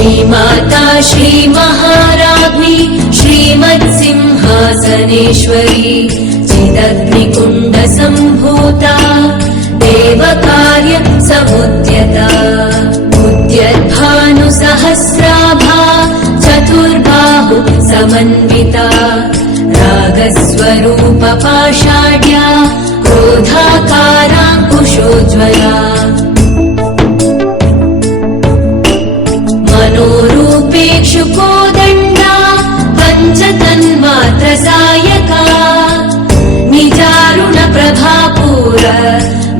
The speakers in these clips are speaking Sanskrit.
श्रीमाता श्रीमहाराज्ञी श्रीमत्सिंहासनेश्वरी चिदग्निकुण्डसम्भूता देवकार्य समुद्यता उद्यद्भानुसहस्राभा चतुर्बाहु समन्विता रागस्वरूपपाषाढ्या क्रोधाकाराङ्कुशोज्ज्वला मनोरूपेक्षु कोदण्डा पञ्चतन्मात्रसायका निजारुणप्रभापूर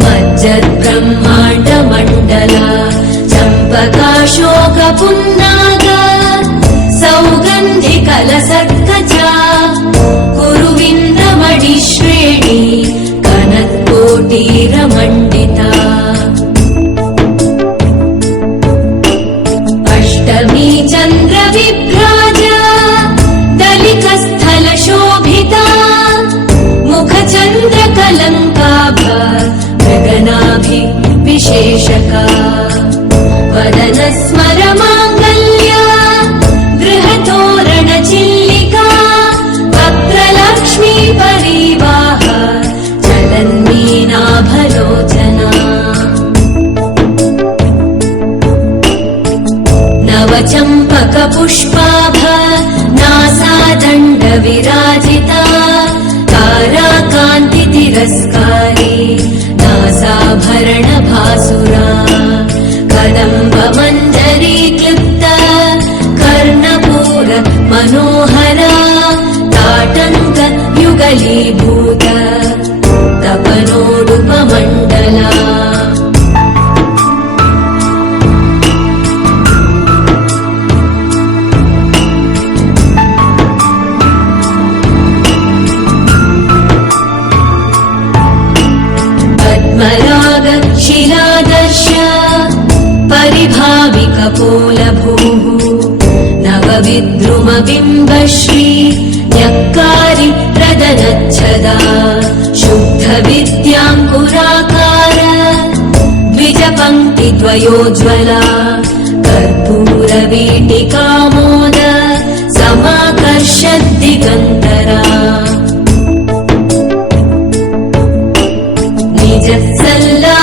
मज्जद्ब्रह्माण्डमण्डला चम्पकाशोकपुन्नाग सौगन्धिकलसत्कचा कुरुविन्द्रमणिश्रेणी कनत्कोटीरमण्डिता अष्टमी चन्द्रविभ्राज दलितस्थलशोभिता मुखचन्द्रकलङ्काभ गगनाभि विशेषका वदनस्मरमाङ्गल्या गृहतोरणचिल्लिका वक्त्रलक्ष्मी परिवाह चलन्मीनाभलोचना नवचम्पकपुष्पाभ नासादण्डविराजिता ताराकान्तितिरस्कारी नासाभरणभासुरा कदम्बमञ्जरीक्लुप्त कर्णपूर मनोहरा ताटङ्क युगलीभूत तपनोडुपमण्डला पद्मराग शिलादर्श परिभाविकपोलभूः नवविद्रुमबिम्बश्री न्यक्कारि प्रदनच्छदा शुद्धविद्याङ्कुराकार द्विजपङ्क्तिद्वयोज्ज्वला कर्पूरवीटिकामोद समाकर्षद्दिगन्तरा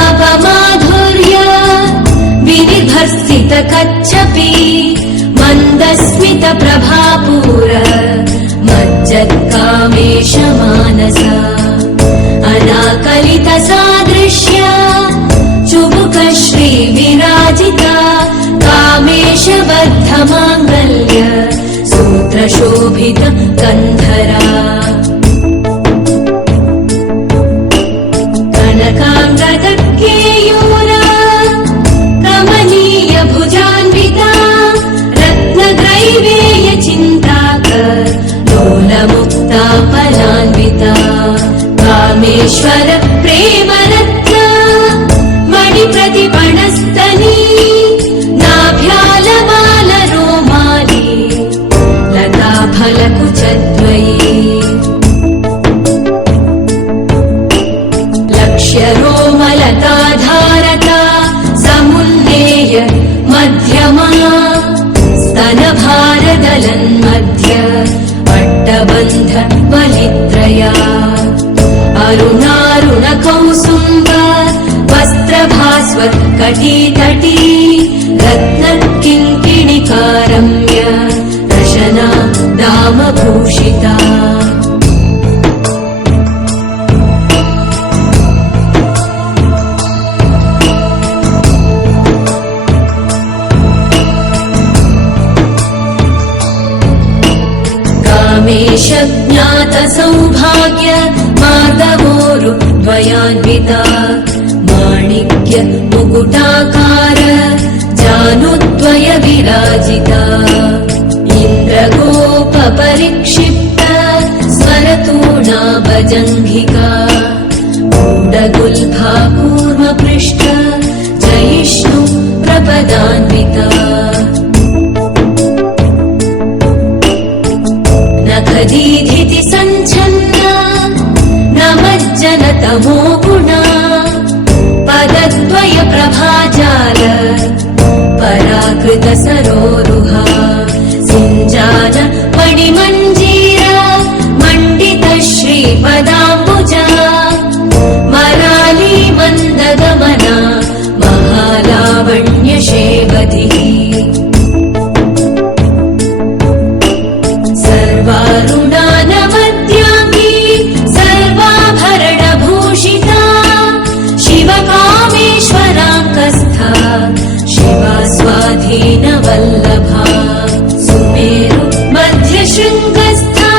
निजसल्लापमाधुर्य विनिभर्सितकच्छपि मन्दस्मितप्रभापूर मज्जत्कामेशमानसा अनाकलितसादृश्य चुबुकश्रीविराजिता कामेशबद्धमाङ्गल्य सूत्रशोभित कन्धरा कनकाङ्गदकेयूर कमनीय भुजान्विता रत्नग्रैवेय चिन्ताक लोलमुक्ता फलान्विता कामेश्वर प्रेमरत्न मणिप्रतिपणस्तनी नाभ्यालमालरोमाली लताफलकुचद्वयी रोमलताधारता समुन्नेय मध्यमा स्तनभारदलन्मध्य पट्टबन्ध बलित्रया अरुणारुणकौसुम्ब वस्त्रभास्वर कटीतटी रत्नकिङ्किणिकारम्य रशना दामभूषिता ज्ञातसौभाग्य माधवोरु द्वयान्विता माणिक्य मुकुटाकार जानुद्वय विराजिता इन्द्रगोपपरिक्षिप्त स्वरतूणाभजङ्घिका गूढगुल्फा कूर्मपृष्ठ जयिष्णु प्रपदान्विता नखदीधिति सञ्छन्ना नमज्जनतमो गुणा पदद्वय प्रभाजाल पराकृति सरोरुहा सिञ्जान मणिमञ्जीरा मण्डित श्रीपदाम्बुजा मराली मन्दगमना महालावण्यशेवधिः सर्वारुणानवद्याङ्गी सर्वाभरणभूषिता शिवकामेश्वराङ्कस्था शिवा स्वाधीनवल्लभा सुमेरु मध्यशृङ्गस्था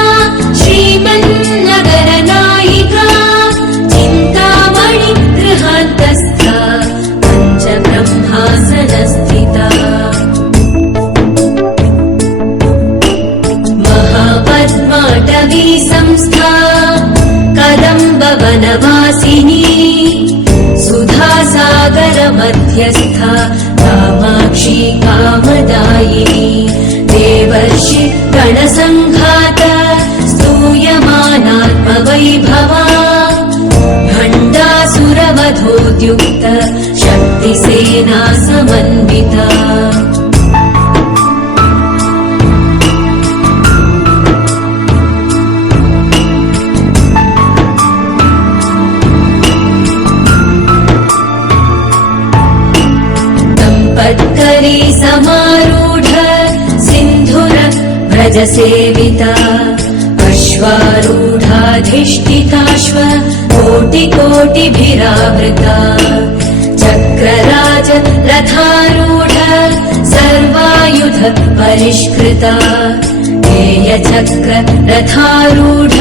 श्रीमन्नगरनायिका चिन्तामणि गृहान्तस्था पञ्चब्रह्मासनस्थिता महापद्माटवी संस्था कदम्बवनवासिनी सुधासागर मध्यस्था कामाक्षी कामदायिनी देवर्षि गणसङ्घात स्तूयमानात्मवैभवा भण्डासुरवधोद्युक्त शक्तिसेना समन्विता पत्करी समारूढ सिन्धुर व्रजसेविता अश्वारूढाधिष्ठिताश्व कोटिकोटिभिरावृता चक्रराज रथारूढ सर्वायुध परिष्कृता गेयचक्र रथारूढ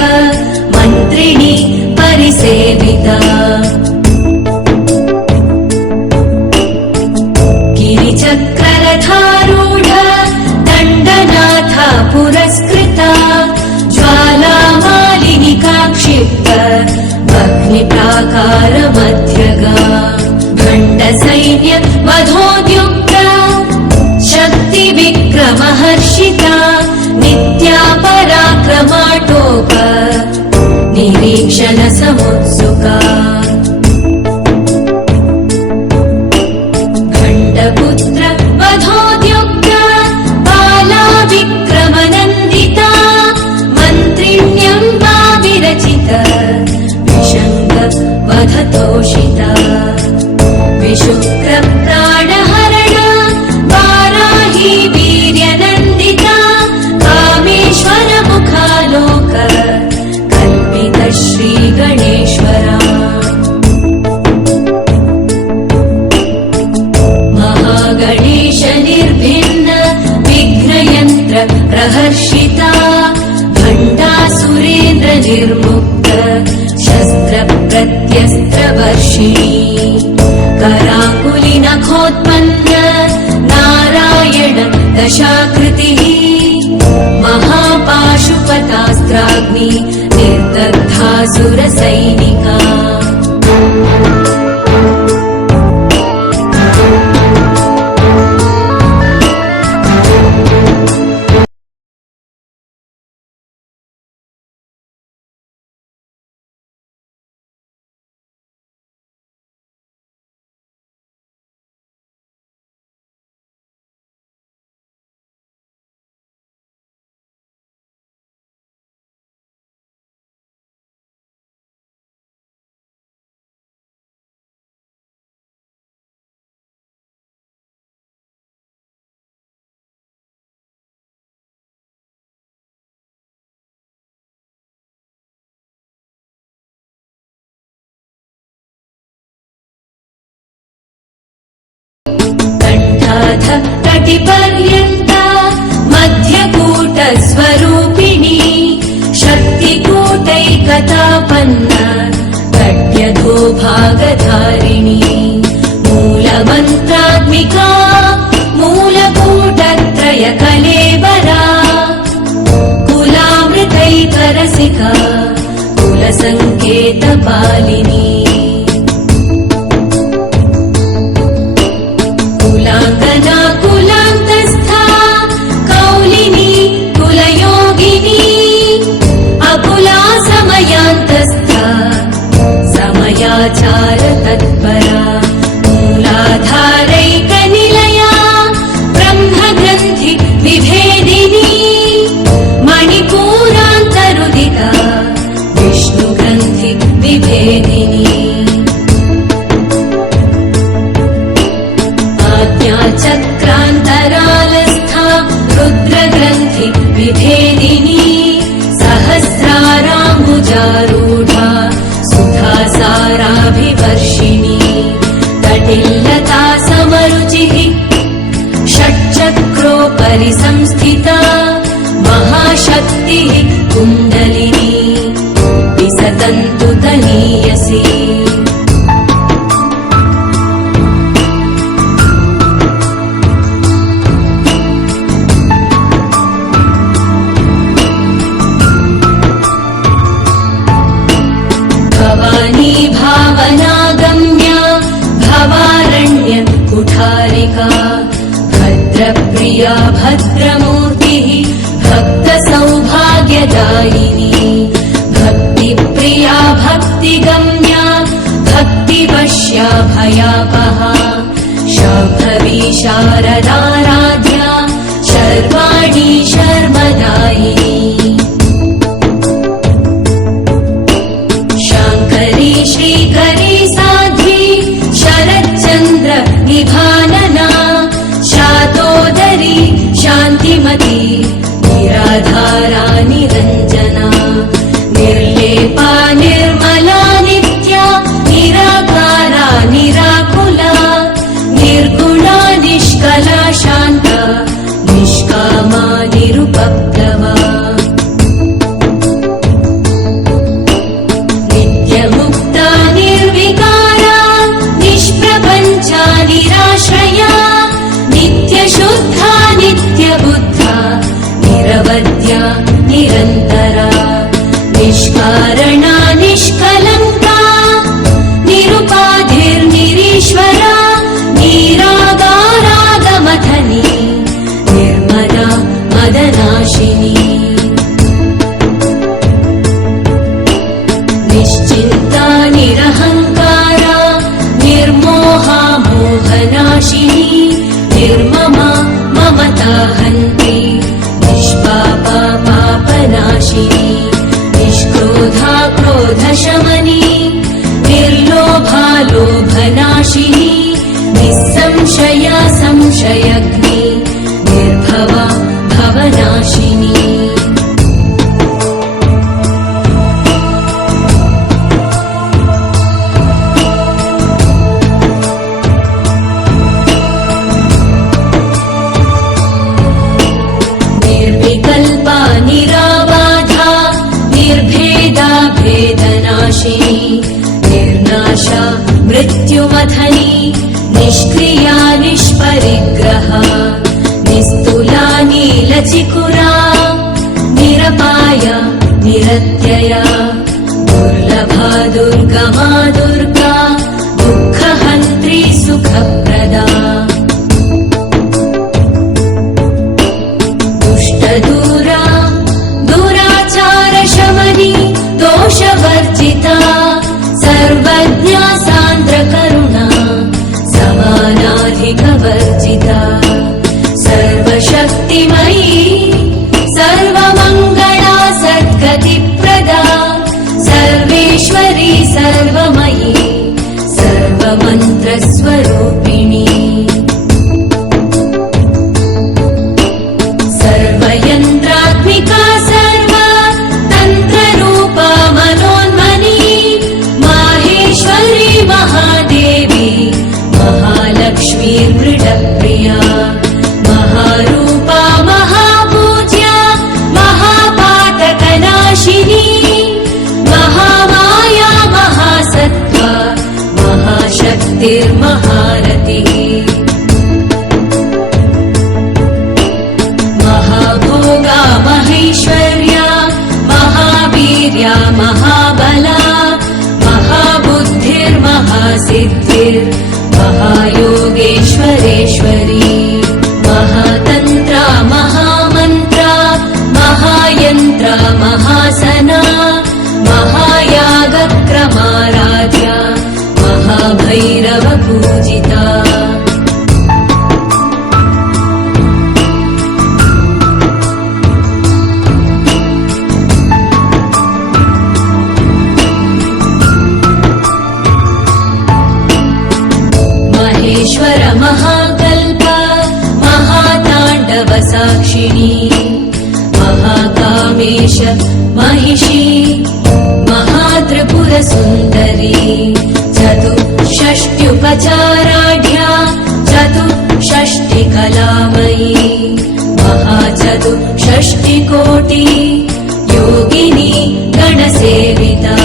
मन्त्रिणी परिसेविता गिरिचक्ररथारूढ दण्डनाथा पुरस्कृता ज्वालामालिनिका क्षिप्त अग्निप्राकारमध्यगा भण्डसैन्य वधोद्युक्ता शक्तिविक्रमहर्षिता नित्या पराक्रमाटोप निरीक्षण समुत्सुका पुत्र वधोद्युक्ता बाला विक्रमनन्दिता मन्त्रिण्यम्बा विरचित विशङ्ग वधतोषिता विशुक्र प्राणहरण वाराही वीर्यनन्दिता कामेश्वर मुखालोक कल्पित श्रीगणेश्वरा गणेश निर्भिन्न विघ्नयन्त्र प्रहर्षिता भण्डासुरेन्द्र निर्मुक्त शस्त्र प्रत्यस्त्रवर्षिणी कराकुलि नखोत्पन्न नारायण दशाकृतिः महापाशुपतास्त्राग्नि निर्दग्धासुरसैनिका कटिपर्यन्ता मध्यकूटस्वरूपिणी शक्तिकूटैकतापन्ना कट्यधो भागधारिणी मूलमन्त्रात्मिका मूलकूटत्रय कलेवरा कुलामृतैकरसिका कुलसङ्केतपालिनी कुलाङ्गना कुलान्तस्था कौलिनी कुलयोगिनी अकुला समयान्तस्था समयाचार तत्परा मूलाधारैकनिलया ब्रह्म शिखरि संस्थिता महाशक्तिः कुण्डलिनी विसतन्तु तनीयसी भवानी भावनागम्या भवारण्य कुठारिका भद्रप्रिया भद्रमूर्तिः भक्तसौभाग्यदायिनी भक्तिप्रिया भक्तिगम्या भक्तिवश्या भयापहा शाम्भवी शारदाराध्या शर्वाणी शर्मदायिनी शाङ्करी श्रीकरी साध्वी शरच्चन्द्र निभानना शातोदरी शान्तिमती निराधारा निरञ्जना निर्लेपा निर्मला नित्या निराकारा निराकुला निर्गुणा निष्कला शान्ता निष्कामा निरुपप्लवा नित्यमुक्ता निर्विकारा निष्प्रपञ्चा निराश्रया नित्यशुद्धा नित्यबुद्धा निरवध्या निरन्तरा निष्कारणा निष्कलङ्का निरुपाधिर्निरीश्वरा निरागारागमथनी निर्मला मदनाशिनी निश्चिन्ता निरहङ्कारा निर्मोहा मोहनाशिनी निर्ममा ममता हन्त्री निष्पापा पापनाशिनी निष्क्रोधा क्रोधशमनी निर्लोभा लोभनाशिनी निस्संशया संशयग्नि निर्भवा भवनाशिनी निर्विकल्पा निराबाधा निर्भेदा भेदनाशिनी निर्नाशा मृत्युमथनी निष्क्रिया निष्परिग्रहा निस्तुला नीलचिकुरा निरपाया निरत्यया दुर्लभा दुर्गमा दुर्गा दुःखहन्त्री सुखप्रदा दुष्टदूरा दुराचारशमनी दोषवर्जिता सर्वज्ञा सान्द्रकरुणा समानाधिकवर्जिता सर्वशक्तिमयी सर्वमङ्गला सद्गतिप्रदा सर्वेश्वरी सर्वमयी सर्वमन्त्रस्वरूपिणी सर्वयन्त्रात्मिका सर्वतन्त्ररूपा मनोन्मनी माहेश्वरी महादेवी महालक्ष्मीर्मृडप्रिया महारूपा महापूज्या महापातकनाशिनी महामाया महासत्त्वा महाशक्तिर्महारतिः महाभोगा महेश्वर्या महावीर्या महाबला महाबुद्धिर्महासिद्धिर्महायोगेश्वरेश्वरी महातन्त्रा महामन्त्रा महायन्त्रा महासना महायागक्रमाराध्या महाभैरवपूजिता महेश्वर महाकल्प महाताण्डवसाक्षिणी महाकामेश महिषी महात्रिपुरसुन्दरी चतुष्षष्ट्युपचाराढ्या चतुष्षष्टिकलामयी कोटि योगिनी गणसेविता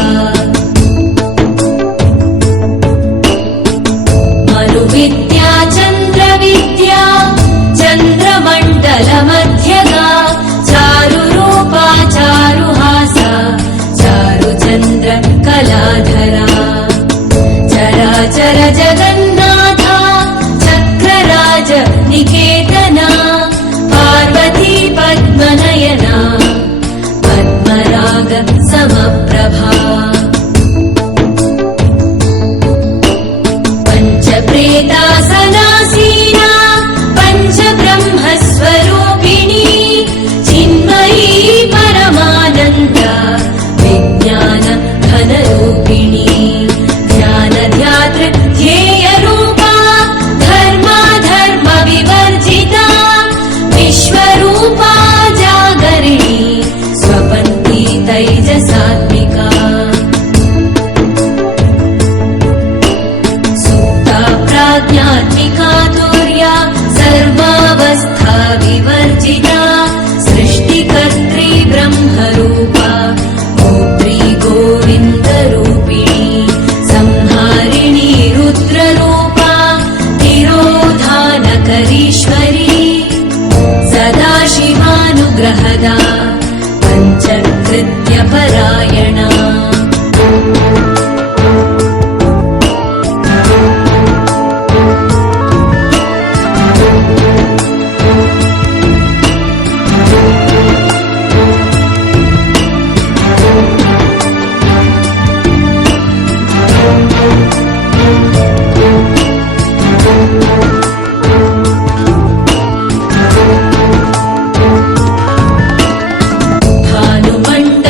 मनुविद्या चन्द्रविद्या चन्द्रमण्डलमध्यगा चारुरूपा चारुहासा चारुचन्द्र कलाधरा चराचर जगन्नाथा चक्रराज निकेतना पार्वती पद्मनयना पद्मराग समप्रभा पञ्चप्रेतासनासीना पञ्चब्रह्मस्वरूपिणी चिन्मयी परमानन्दा विज्ञान घनरूपिणी ध्यानध्यातृ ध्येयरूपा धर्माधर्म विवर्जिता विश्वरूपा जागरिणी स्वपन्ती तैजसात्मिका सुप्ता प्राज्ञात्मिका तुर्या सर्वावस्था विवर्जिता सृष्टिकर्त्री ब्रह्मरूपा भोक्त्री गोविन्दरूपिणी संहारिणी रुद्ररूपा तिरोधानकरीश्वरी सदाशिवानुग्रहदा पञ्चकृत्यपरायणा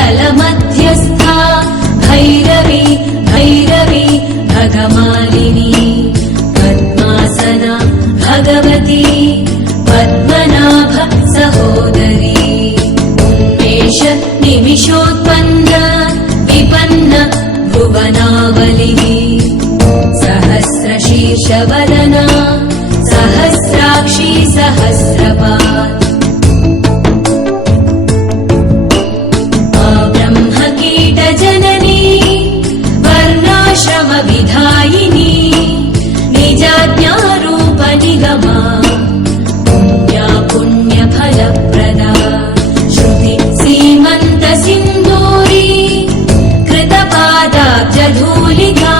भानुमण्डलमध्यस्था भैरवी भैरवी भगमालिनी पद्मासना भगवती पद्मनाभ सहोदरी उन्मेष निमिषोत्पन्न विपन्न भुवनावलिः सहस्रशीर्षवदना सहस्राक्षी सहस्रपात् ब्रह्मकीटजननी वर्णाश्रमविधायिनी निजाज्ञारूपनिगमा पुण्या पुण्यफलप्रदा श्रुति सीमन्तसिन्दूरी कृतपादाब्जधूलिका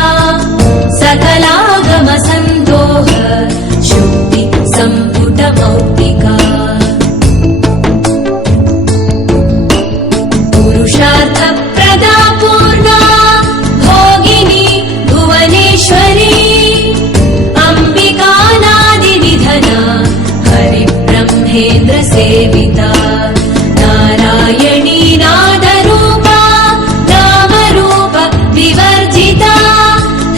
सकलागमसन्दोह शुद्धि सम्पुटमौक्तिका पुरुषार्थप्रदा पूर्णा भोगिनी भुवनेश्वरी अम्बिकानादिनिधना हरिब्रह्मेन्द्रसेविता नारायणी नादरूपा नामरूप विवर्जिता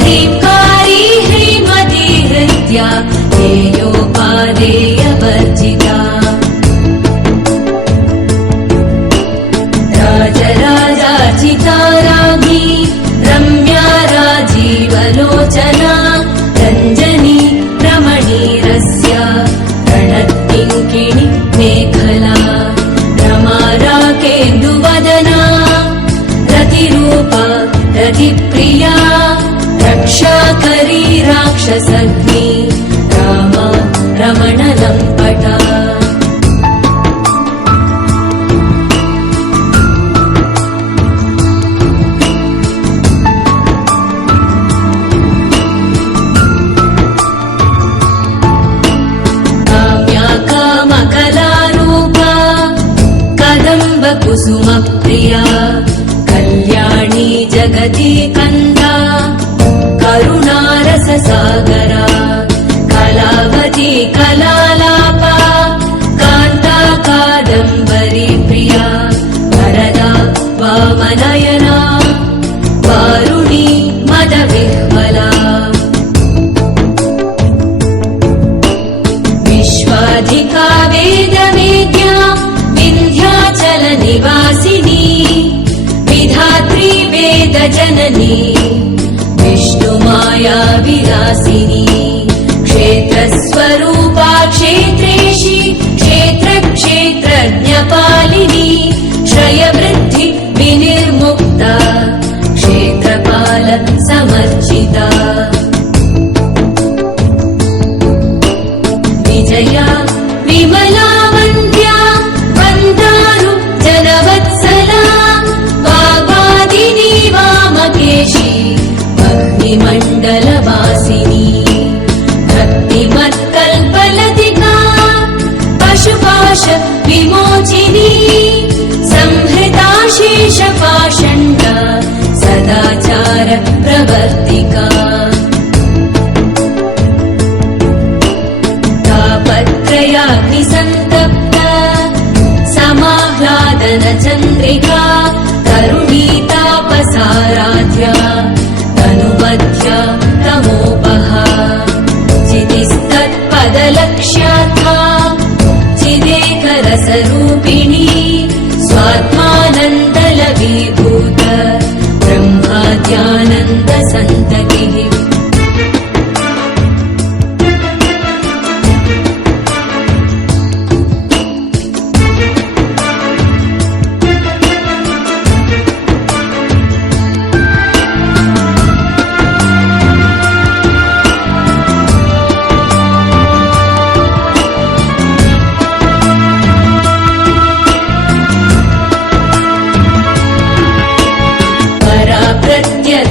ह्रीङ्कारी ह्रीमती हृद्या ध्येयोपादेयवर्जिता राजराजार्चिता राज्ञी रम्या राजीवलोचना रञ्जनी रमणीरस्य रणत्किङ्किणी मेखला रमाराकेन्दुवदना रतिरूपा रतिप्रिया रक्षाकरी राक्षसग्नी रामा रमणलम्पटा कुसुमप्रिया कल्याणी जगती कन्दा करुणारससागरा कलावती कलालापा कान्ता कादम्बरी प्रिया वरदा वामनयना वारुणी मदविह्वला विश्वाधिका वेदवेद्या विन्ध्याचलनिवासिनी विधात्री वेदजननी विष्णुमाया विलासिनी क्षेत्रस्वरूपा क्षेत्रेशी क्षेत्रक्षेत्रज्ञपालिनी मण्डलवासिनी भक्तिमत्कल्पलतिका पशुपाश विमोचिनी संहृता शेषपाषण्ड सदाचार प्रवर्तिका तापत्रयाग्निसन्तप्त समाह्लादन चन्द्रिका करुणीतापसाराध्या तनुमध्या तमोपहा चितिस्तत्पदलक्ष्याथा चिदेकरसरूपिणी स्वात्मानन्दलवीभूत ब्रह्माद्यानन्दसन्ततिः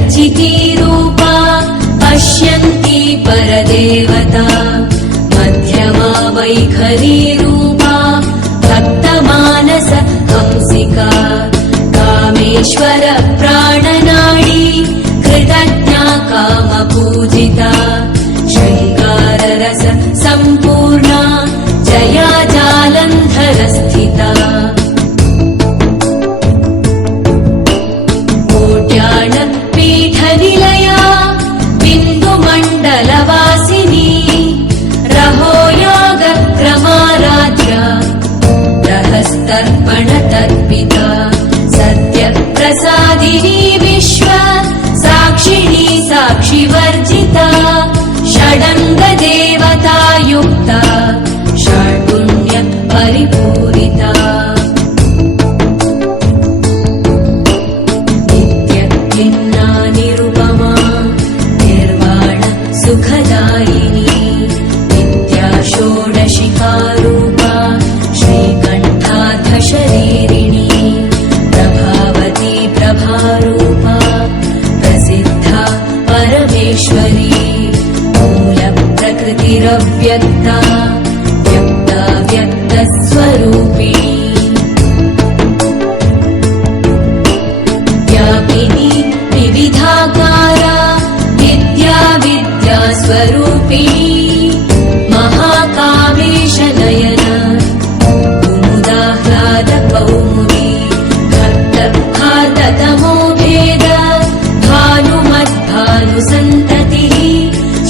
प्रत्यर्चितीरूपा पश्यन्ती परदेवता मध्यमा वैखरीरूपा भक्तमानस हंसिका कामेश्वर प्राणनाडी कृतज्ञा कामपूजिता शृङ्गाररस सम्पूर्णा जया जालन्धरस्थिता पीठनिलया बिन्दुमण्डलवासिनी रहोयागक्रमाराध्या रहस्तर्पणतर्पिता सत्यप्रसादिनी विश्व साक्षिणी साक्षिवर्जिता षडङ्गदेवतायुक्ता षड्पुण्य परिपूरिता सुखदायिनी नित्या षोडशिकारूपा श्रीकण्ठार्धशरीरिणी प्रभावती प्रभारूपा प्रसिद्धा परमेश्वरी मूलप्रकृतिरव्यक्ता व्यक्ता व्यक्तस्वरूपिणी व्यापिनी विविधाकारा स्वरूपिणी महाकामेश नयन कुमुदाह्लादकौमुदी भक्तभारतमो भेद भानुमद्भानुसन्ततिः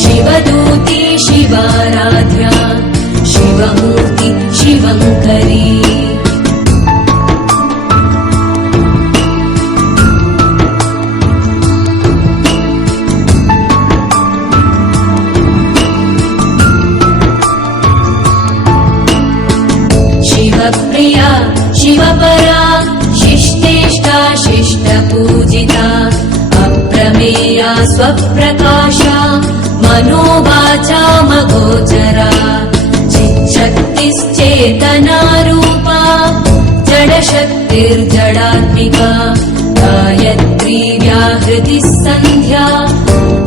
शिवदूती शिवाराध्या शिवमूर्ति शिवङ्करी शिवप्रिया शिवपरा शिष्टेष्टा शिष्टपूजिता अप्रमेया स्वप्रकाशा मनोवाचामगोचरा चिच्छक्तिश्चेतनारूपा जडशक्तिर्जडात्मिका गायत्री व्याहृतिः सन्ध्या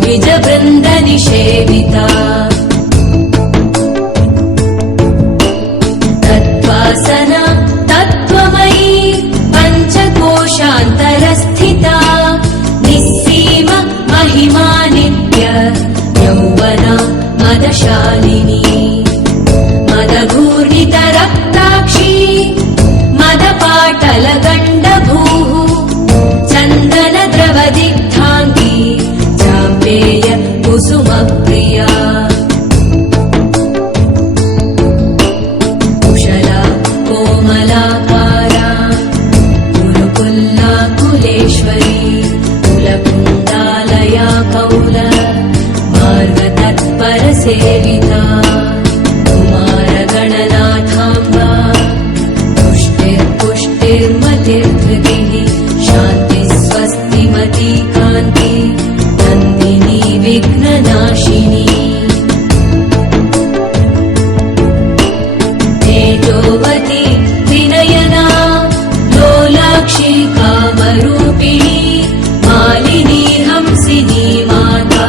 द्विजवृन्दनिषेविता तत्त्वासना तत्त्वमयी पञ्चकोशान्तरस्थिता निस्सीम महिमा नित्य यौवना मदशालिनी मदघूर्णितरक्ताक्षी मदपाटलगण्डभूः चन्दनद्रवदिग्धाङ्गी चाम्पेय कुसुमप्रिया कोमलाकारा कुलकुल्लाकुलेश्वरी कुलकुण्डालया कौल मार्गतत्परसेविता कुमारगणनाथाम्बा पुष्टिर्पुष्टिर्मतिर्धृतिः शान्तिः स्वस्तिमती कान्ति नन्दिनी विघ्ननाशिनी तेजोवती विनयना लोलाक्षी कामरूपिणी मालिनी हंसिनी माता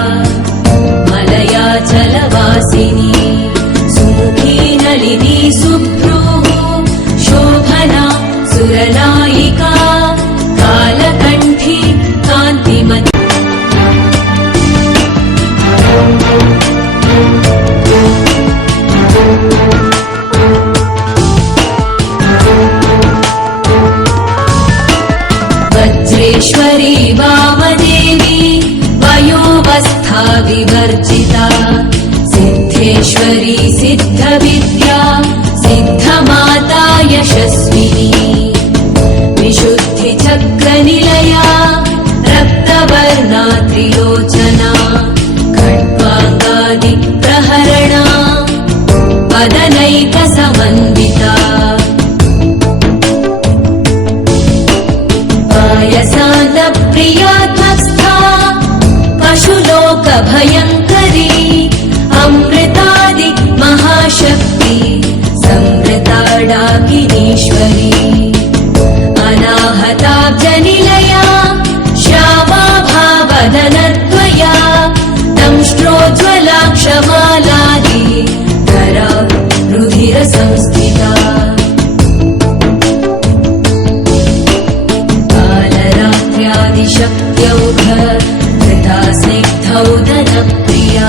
विवर्जिता सिद्धेश्वरी सिद्धविद्या सिद्धमाता यशस्विनी विशुद्धिचक्रनिलया रक्तवर्णा त्रिलोचना खड्वाङ्गादिप्रहरणा वदनैकसमन्विता पायसान्तप्रियात्मस्था पशुलोकभयङ्करी अमृतादि महाशक्ति संवृताडाकिनीश्वरी अनाहताब्जनिलया श्यामाभावदनद्वया दंष्ट्रोज्ज्वलाक्षमालादि धरा रुधिरसंस्थिता कालरात्र्यादिशक्त्यौघ धृता स्निग्धौदनप्रिया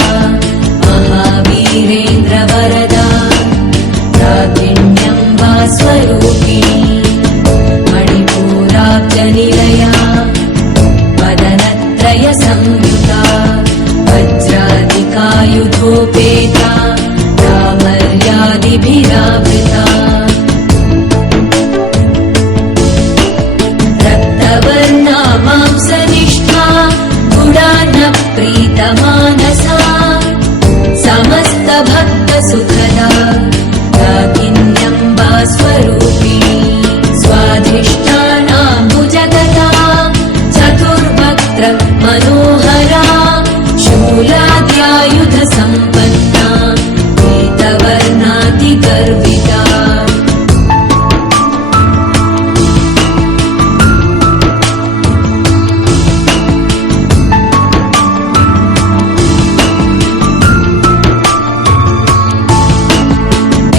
महावीरेन्द्रवरदा प्रागिण्यम्बा स्वरूपिणी मणिपूराब्जनिलया वदनत्रयसंयुता वज्रादिकायुधोपेता डामर्यादिभिरावृता रक्तवर्णा मांसनिष्ठा गुडान्नप्रीतमानसा समस्तभक्तसुखदा काकिन्यम्बा स्वरूपिणी स्वाधिष्ठानाम्बुजगता चतुर्वक्त्र मनोहरा शूलाद्यायुधसम्पन्ना पीतवर्णातिगर्विता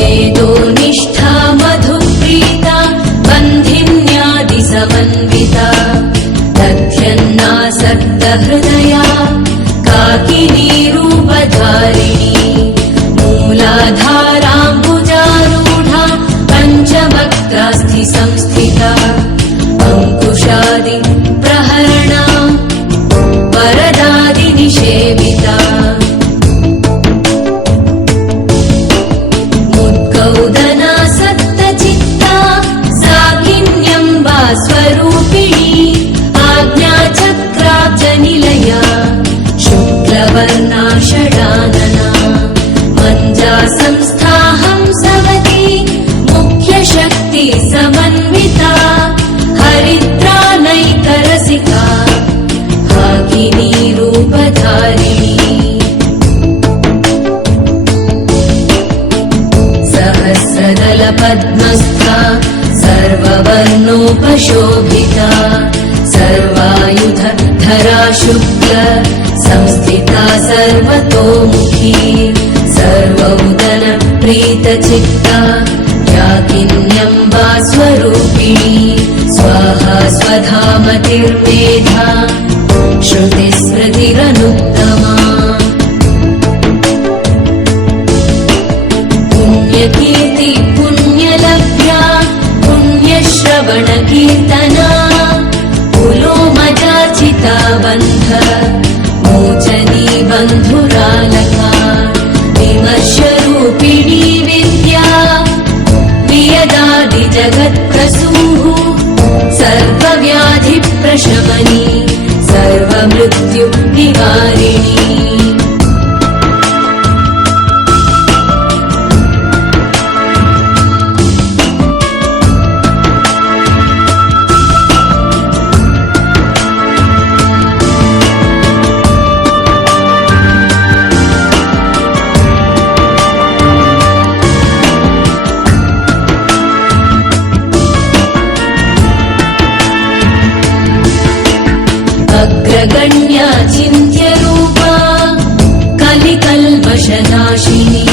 वेदोनिष्ठा मधुप्रीता बन्धिन्यादिसमन्विता दध्यन्नासक्तहृदया काकिनीरूपधारिणी मूलाधाराम्बुजारूढा पञ्चवक्त्रास्थि संस्थिता अङ्कुशादि प्रहरणा वरदादिनिषेविता मुद्गौदनासक्तचित्ता साकिन्यम्बा स्वरूपिणी आज्ञाचक्राब्जनिलया शुक्लवर्णा षडानना मञ्जा संस्था हंसवती मुख्यशक्ति समन्विता हरिद्रानैकरसिका भागिनी रूपधारिणी सहस्रदलपद्मस्था सर्ववर्णोपशोभिता सर्वायुधधरा शुक्ल संस्थिता सर्वतोमुखी सर्वौदन प्रीतचित्ता याकिन्यम्बा स्वरूपिणी स्वाहा स्वधामतिर्मेधा श्रुतिस्मृतिरनुत्तमा पुण्यकीर्ति पुण्यलभ्या पुण्यश्रवणकीर्तना पुलोमजाचिता बन्ध मोचनी बन्धुरालका विमर्शरूपिणी विद्या वियदादिजगत्प्रसूः सर्वव्याधिप्रशमनी सर्वमृत्युनिवारिणी अग्रगण्या चिन्त्यरूपा कलिकल्मषनाशिनी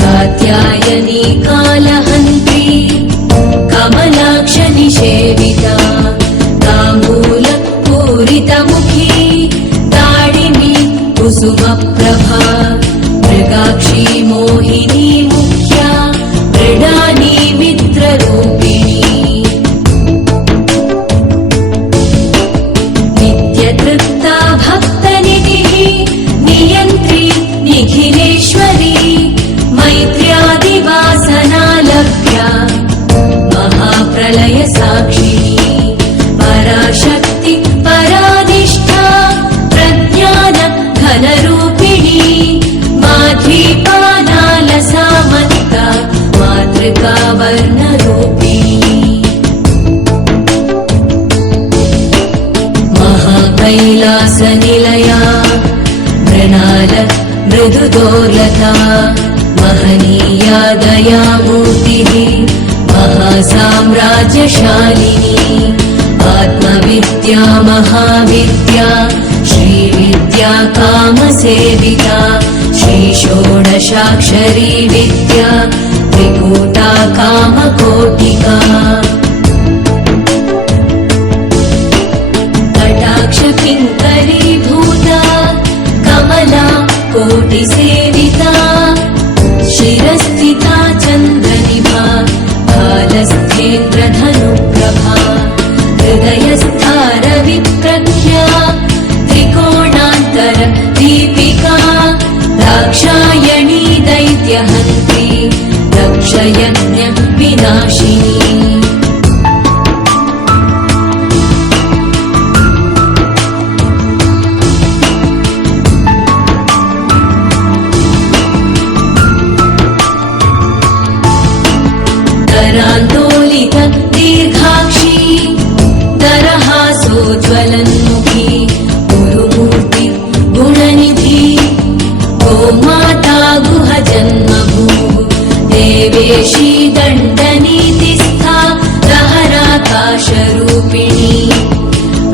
कात्यायनी कालहन्त्री कमलाक्षनिषेविता ताम्बूलपूरितमुखी दाडिनी कुसुमप्रभा मृगाक्षी मोहिनी मुख्या मृडानी मित्ररूपिणी नित्यतृप्ता भक्तनिधिः निय वर्णरूपिणी महाकैलासनिलया मृणाल मृदुदोर्लता महनीया दयामूर्तिः महासाम्राज्यशालिनी आत्मविद्या महाविद्या श्रीविद्या कामसेविता श्रीषोडशाक्षरी विद्या त्रिकूटा कामकोटिका कटाक्षकिङ्करीभूता कमला कोटिसेविता शिरस्थिता चन्द्रनिभा भालस्थेन्द्रधनुप्रभा हृदयस्था रविप्रज्ञा त्रिकोणान्तर दीपिका दाक्षायणी दैत्यहन्त्री दक्षयज्ञ विनाशिनी करान्दोलित दीर्घाक्षी दरहासोज्ज्वलन्मुखी गुरुमूर्ति गुणनिधि गोमाता गुहजन्मभूः देवेशी दण्डनीतिस्था दहराकाशरूपिणी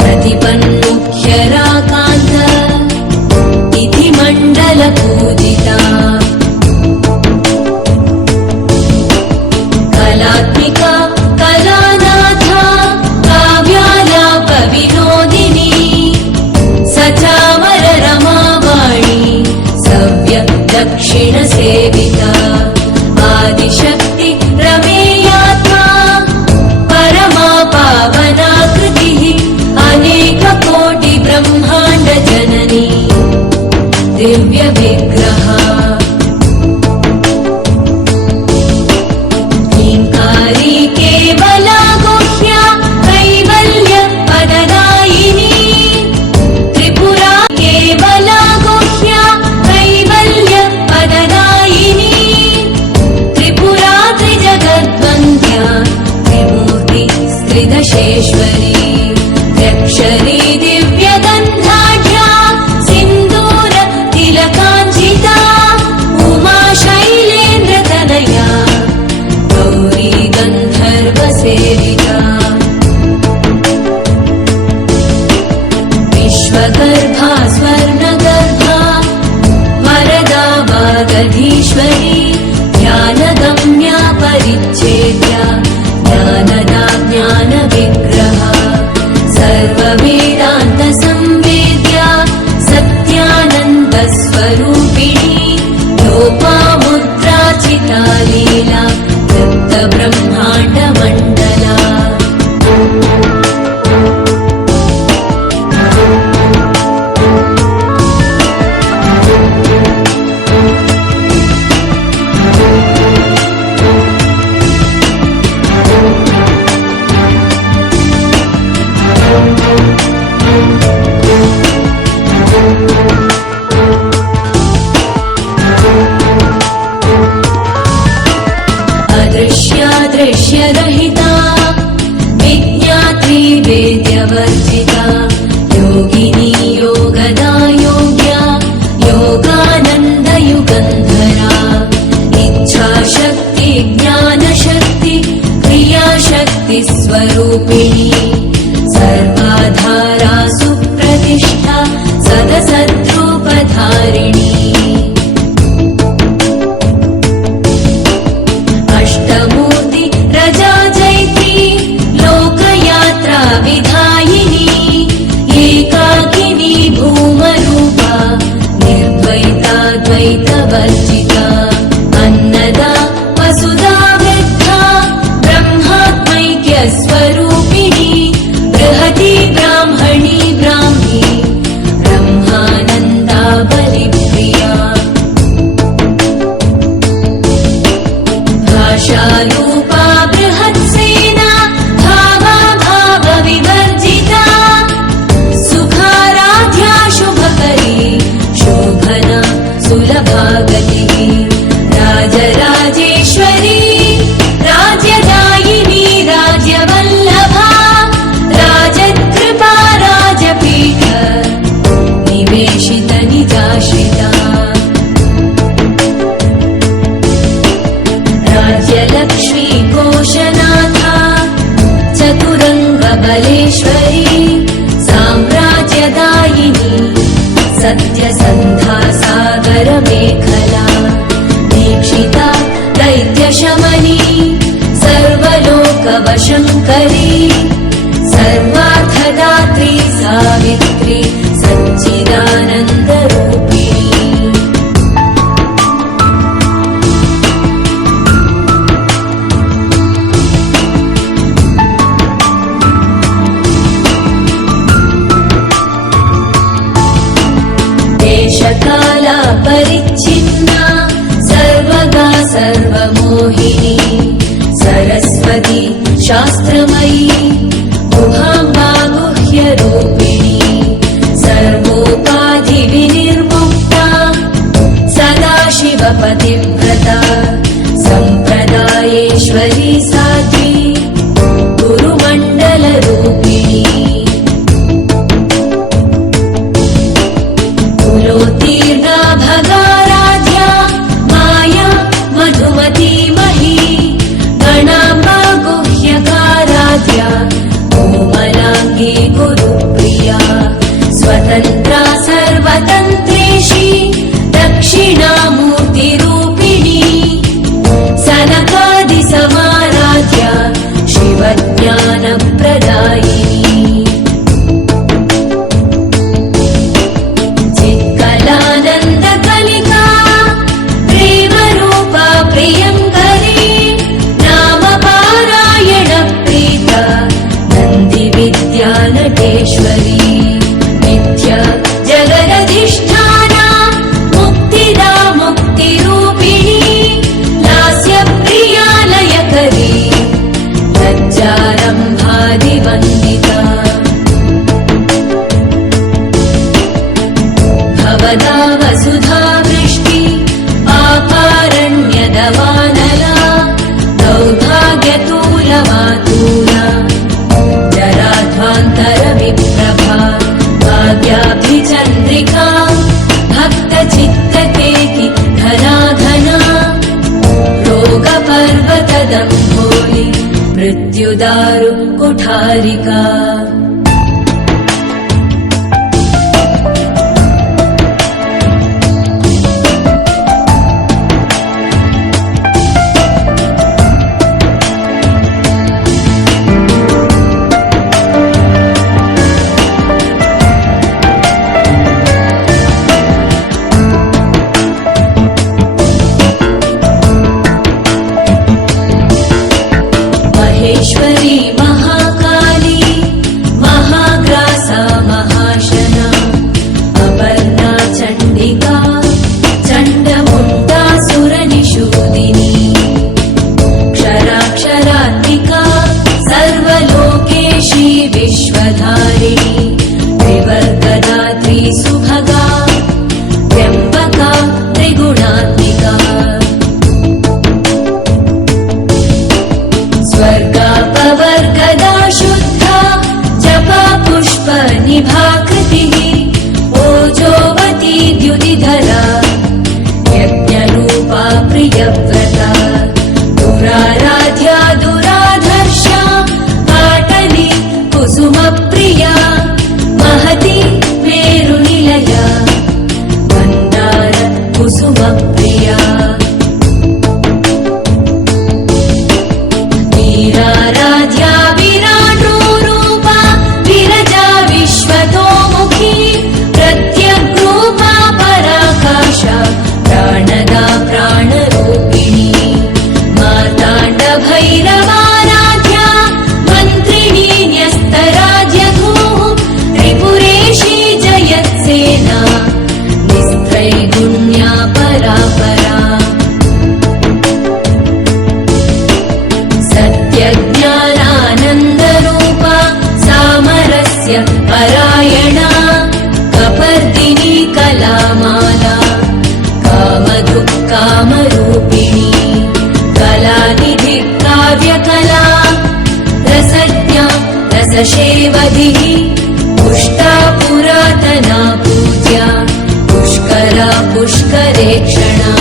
प्रतिपन्मुख्यराकान्त इति मण्डलपूजिता कलात्मिका कलानाथा काव्यालापविनोदिनी सचामर रमावाणी सव्य दक्षिणसेविता आदिशक्ति रमेयात्मा परमा पावनाकृतिः अनेककोटि ब्रह्माण्ड जननी दिव्यविग्रहा केवला गुह्या कैवल्य पददायिनी त्रिपुरा केवला गुह्या कैवल्य पददायिनी त्रिपुरा त्रिजगद्वन्द्या त्रिमूर्ति त्रिदशेश्वरी त्र्यक्षरी दिव्यगन्धाढ्या सिन्दूर तिलकाञ्जिता उमा शैलेन्द्रतनया गौरी गन्धर्वसेविता विश्वगर्भा स्वर्णगर्भा वरदा वागधीश्वरी ध्यानगम्या परिच्छेद्या ज्ञानदा ज्ञानविग्रहा सर्ववेदान्तसंवेद्या सत्यानन्दस्वरूपिणी लोपामुद्राचिता लीला ब्रह्माण्डमण्डला दृश्यरहिता विज्ञात्री वेद्यवर्जिता योगिनी योगदा योग्या योगानन्दयुगन्धरा इच्छाशक्ति ज्ञानशक्ति क्रियाशक्ति स्वरूपिणी सर्वाधारा सुप्रतिष्ठा सदसद्रूपधारिणी अष्टमूर्ति रजा जैत्री लोकयात्रा विधायिनी एकाकिनी भूमरूपा निर्द्वैता द्वैतवर्जिता अन्नदा वसुधा वृद्धा ब्रह्मात्मैक्यस्वरूपिणी बृहती ब्राह्मणी ब्राह्मी ब्रह्मानन्दा बलिप्रिया कमलेश्वरी साम्राज्यदायिनी सत्यसन्धा सागरमेखला दीक्षिता दैत्यशमनी सर्वलोकवशङ्करी सर्वार्थदात्री सावित्री सच्चिदानन्दरूपिणी देशकाला परिच्छिन्ना सर्वगा सर्वमोहिनी सरस्वती शास्त्रमयी गुहाम्बा गुह्यरूपिणी सर्वोपाधिविनिर्मुक्ता सदाशिवपतिव्रता सम्प्रदायेश्वरी साध्वी गुरुमण्डलरूपिणी कुलोत्तीर्णा भगाराध्या माया मधुमती मही गणाम्बा गुह्यकाराध्या कोमलाङ्गी गुरुप्रिया स्वतन्त्रा सर्वतन्त्रेशी दक्षिणामूर्तिरूपिणी सनकादिसमाराध्या शिवज्ञानप्रदायिनी चित्कलानन्दकलिका प्रेमरूपा प्रियङ्करी नामपारायणप्रीता नन्दिविद्यानटेश्वरी नित्य जगदधिष्ठाना मुक्तिदा मुक्तिरूपिणी लास्यप्रिया लयकरी लज्जारम्भादिवन्दिता भवदा वसुधा वृष्टि पापारण्यदवानला दौर्भाग्यतूलमातूला जराध्वान्तरविप्रभा भाग्याभिचन्द्रिका भक्तचित्तकेकि घना रोगपर्वतदम्भोलि मृत्युदारु कुठारिका महेश्वरी महाकाली महाग्रासा महाशना अपर्णा चण्डिका चण्डमुण्डासुरनिषूदिनी क्षराक्षरात्मिका सर्वलोकेशी विश्वधारिणी त्रिवर्गदात्री सुभगा त्र्यम्बका त्रिगुणात्मिका स्वर्गापवर्गदा शुद्धा जपा पुष्प निभाकृतिः ओजोवती द्युतिधरा यज्ञरूपा प्रियव्रता दुराराध्या दुराधर्षा पाटली कुसुमप्रिया महती मेरुनिलया मन्दार कुसुमप्रिया वीराराध्या विराटरूपा विरजा विश्वतोमुखी प्रत्यग्रूपा पराकाशा प्राणदा प्राणरूपिणी मार्ताण्डभैरवाराध्या मन्त्रिणी न्यस्तराज्यधूः त्रिपुरेशी जयत्सेना निस्त्रैगुण्या परापरा सत्यज्ञानानन्दरूपा सामरस्य परायणा कपर्दिनी कलामाला कामधुक्कामरूपिणी कलानिधि काव्यकला रसज्ञा रसशेवधिः पुष्टा पुरातना पूज्या पुष्करा पुष्करेक्षणा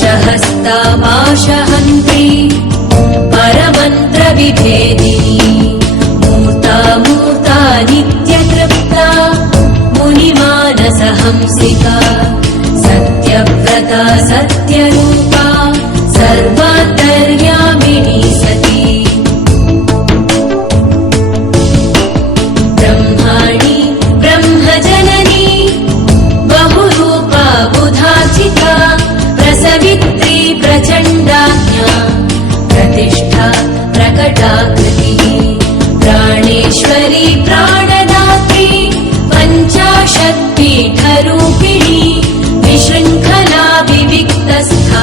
पाशहस्ता पाशहन्त्री परमन्त्रविभेदिनी मूर्ता मूर्ता नित्यतृप्ता मुनिमानसहंसिका सत्यव्रता सत्यरूपा सर्वान्तर्यामिनी सती ब्रह्माणि ब्रह्मजननी बहुरूपा बुधाचिता प्रसवित्री प्रचण्डाज्ञा प्रतिष्ठा प्रकटाकृतिः प्राणेश्वरी प्राणदात्री पञ्चाशत्पीठरूपिणी विशृङ्खला विविक्तस्था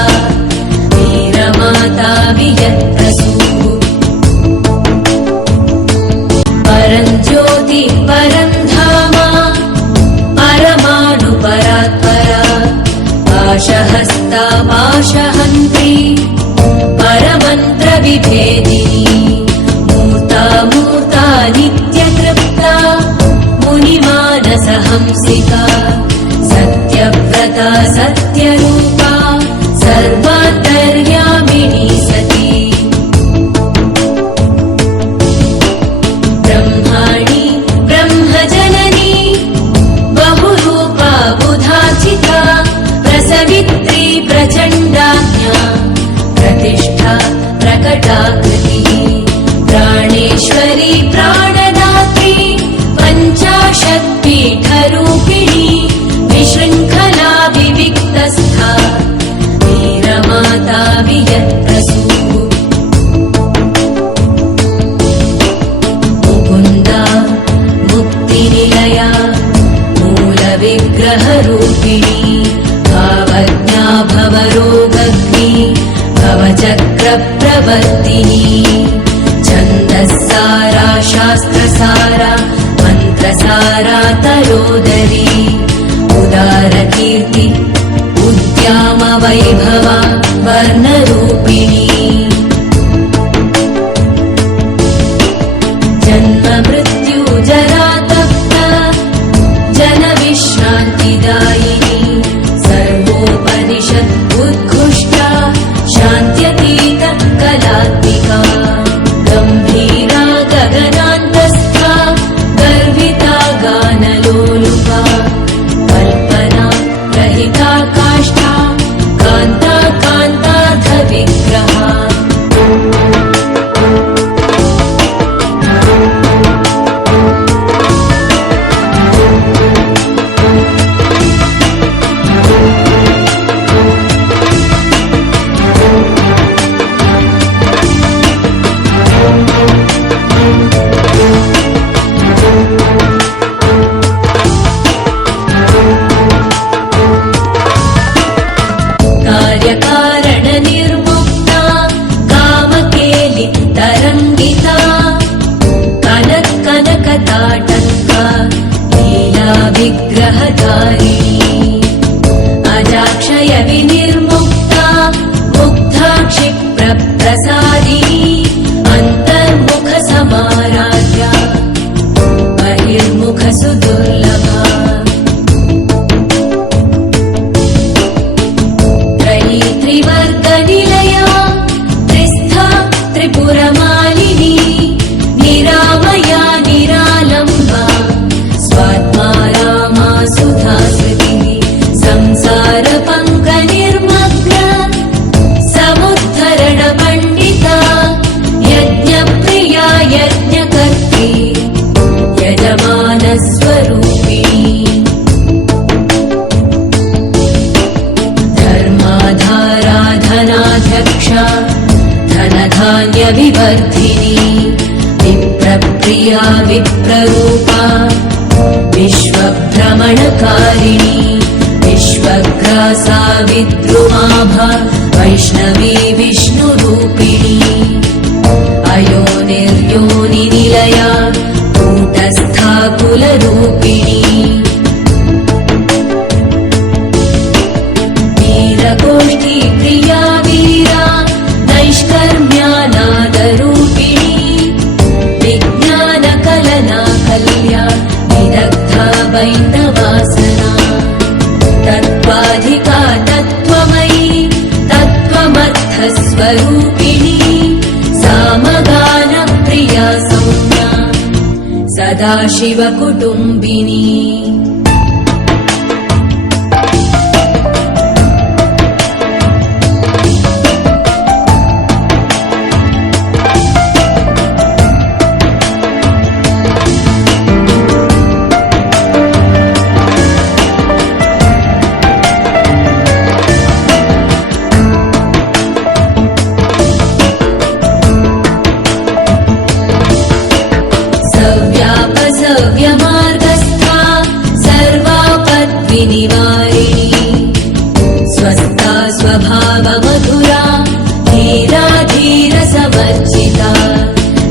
वीरमाता वियत्प्रसूः परञ्ज्योति परन्धामा परमाणुपरात्परा पाशहस्ता पाशहन्त्री परमन्त्रविभेदिनी मूर्ता मूर्ता नित्यतृप्ता मुनिमानसहंसिका सत्यव्रता सत्यरूपा सर्वान्तर्यामिनी सती ब्रह्माणि ब्रह्मजननी बहुरूपा बुधाचिता प्रसवित्री प्रचण्डाज्ञा प्रतिष्ठा प्रकटाकृतिः प्राणेश्वरी प्राणदात्री पञ्चाशत्पीठरूपिणी विशृङ्खला विविक्तस्था वीरमाता वियत्प्रसूः मुकुन्दा मुक्तिनिलया मूलविग्रहरूपिणी भावज्ञा भवरोगग्नी भवचक्रप्रवर्तिनी छन्दस्सारा शास्त्रसारा मन्त्रसारा तरोदरी उदारकीर्ति उद्यामवैभवा वर्णरूपिणी जन्म मृत्यु जरा तप्ता जनविश्रान्तिदायिनी सर्वोपनिषत् उद्घुष्टा शान्त्यतीत कलात्मिका गम्भीरा गगनान्तस्था गर्विता गानलोलुपा कल्पना रहिता काष्ठा कान्ता कान्तार्थविग्रहा कार्यकारणनिर्मुक्ता कामकेलि तरङ्गिता कनकताटङ्का लीला विग्रहधारिणी अजाक्षय विनिर्मुक्ता मुग्धा क्षिप्रप्रसादिनी अन्तर्मुख समाराध्या बहिर्मुख सुदुर्लभा त्रिवर्गनिलया त्रिस्था त्रिपुरमालिनी निरामया निरालम्बा स्वात्मा रामा सुधास्मृतिः संसारपङ्कनिर्मग्ना समुद्धरणपण्डिता यज्ञप्रिया यज्ञकर्त्री यजमानस्वरूपिणी धर्माधाराधनाध्यक्षा धनधान्यविवर्धिनी विप्रप्रिया विप्ररूपा विश्वभ्रमणकारिणी विश्वग्रासा विद्रुमाभा वैष्णवी विष्णुरूपिणी अयोनिर्योनिनिलया कूटस्था कुलरूपिणी वीरगोष्ठी प्रिया वीरा नैष्कर्म्यानादरूपिणी विज्ञानकलना कल्या विदग्धा वैन्दवासना तत्त्वाधिका तत्त्वमयी स्वरूपिणी सामगानप्रिया सौम्या सदाशिवकुटुम्बिनी स्वस्था स्वभावमधुरा धीराधीरसमर्जिता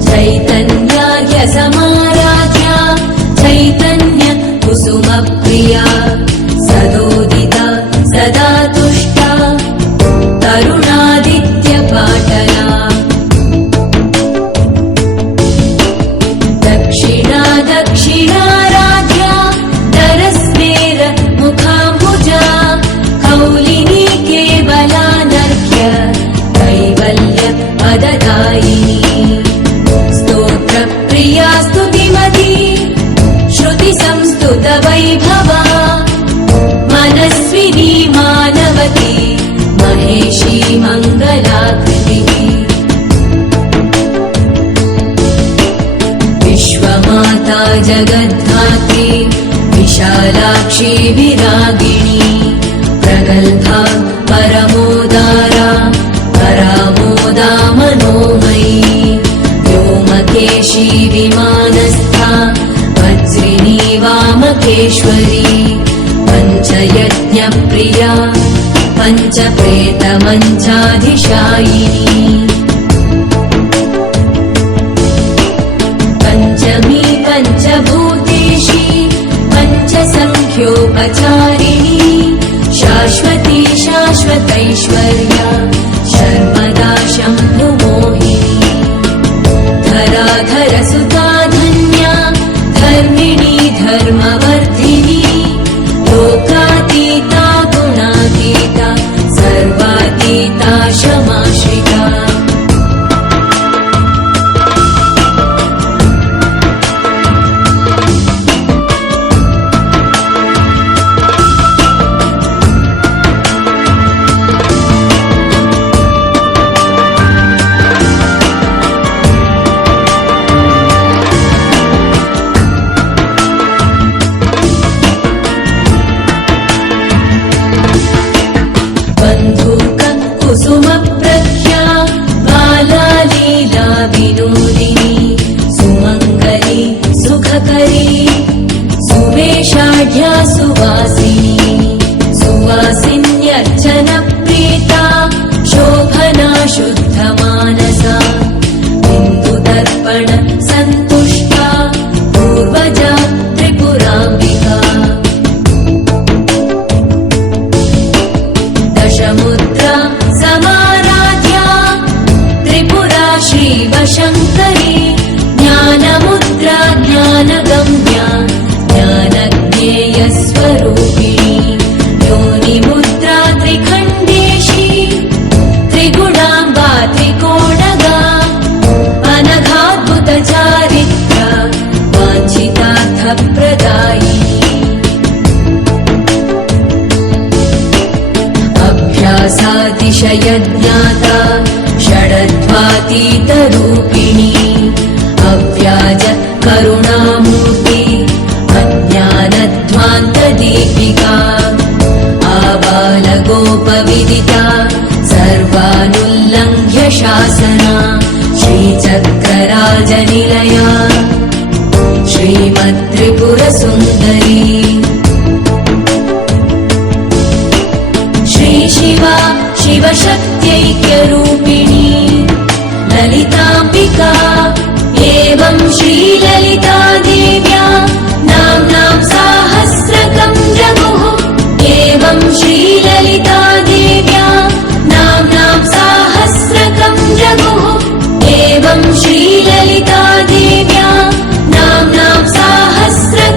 चैतन्यार्यसमाराध्या चैतन्य कुसुमप्रिया सदोदिता सदा तुष्टा तरुणादित्यपाटला दक्षिणा दक्षिणाराध्या दरस्मेर मुखाम्बुजा कौलिनी केवलानर्घ्य कैवल्य पददायिनी स्तोत्रप्रिया स्तुतिमती श्रुतिसंस्तुतवैभवा मनस्विनी मानवती महेशी मङ्गलाकृतिः विश्वमाता जगद्धात्री विशालाक्षी विरागिणी प्रगल्भा परमोदारा परामोदा मनोमयी व्योमकेशी विमानस्था वज्रिणी वामकेश्वरी पञ्चयज्ञप्रिया पञ्चप्रेतमञ्चाधिशायिनी पञ्चमी पञ्चभूतेशी पञ्चसङ्ख्योपचारिणी शाश्वती शाश्वतैश्वर्या शर्मदा शम्भुमोहिनी धराधरसुता धन्या धर्मिणी धर्मवर्धिनी लोकातीता गुणातीता सर्वातीता क्षमाश्रिता कुसुमप्रख्या बाला लीला विनोदिनी सुमङ्गली सुखकरी सुवेशाढ्या सुवासिनी सुवासिन्यर्चनप्रीता शोभना शुद्धमानसा बिन्दुदर्पण सन्तुष्टा पूर्वजा त्रिपुराम्बिका दशमुद्रा समाराध्या त्रिपुरा श्रीवशङ्करी ज्ञानमुद्रा ज्ञानगम्या ज्ञानज्ञेयस्वरूपिणी योनिमुद्रा त्रिखण्डेशी त्रिगुणाम्बा त्रिकोणगा अनघाद्भुतचारित्रा वाञ्छितार्थप्रदायिनी अभ्यासातिशयज्ञाता षडध्वातीतरूपिणी अव्याज करुणामूर्ति अज्ञानध्वान्तदीपिका आबालगोपविदिता सर्वानुल्लङ्घ्य शासना श्रीचक्रराजनिलया श्रीमत्त्रिपुरसुन्दरी श्रीशिवा शिवशक्त्यैक्यरूपिणी ललिताम्बिका एवं श्रीललिता देव्या नाम्नां साहस्रकं जगुः एवं श्रीललिता देव्या नाम्नां साहस्रकं